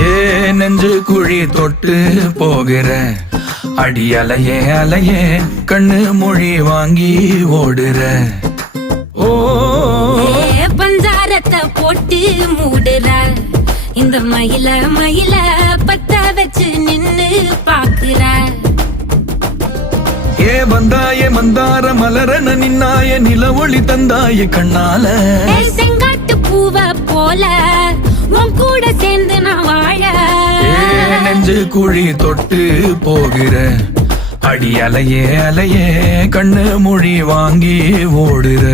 ஏ நெஞ்சு குழி தொட்டு போகிற அடி அலையே அலையே கண்ணு மொழி வாங்கி ஓடுற. ஓ பஞ்சாரத்தை போட்டு மூடுற இந்த மயில மயில பத்த வச்சு நின்னு பாக்குற. ஏ வந்தாய மந்தார மலரன நின்னாய நில ஒளி தந்தாய கண்ணால. செங்காட்டு பூவ போல உன் கூட சேர்ந்து நான் வாழ. நெஞ்சு குழி தொட்டு போகிற அடி அலையே அலையே கண்ணு மொழி வாங்கி ஓடுற.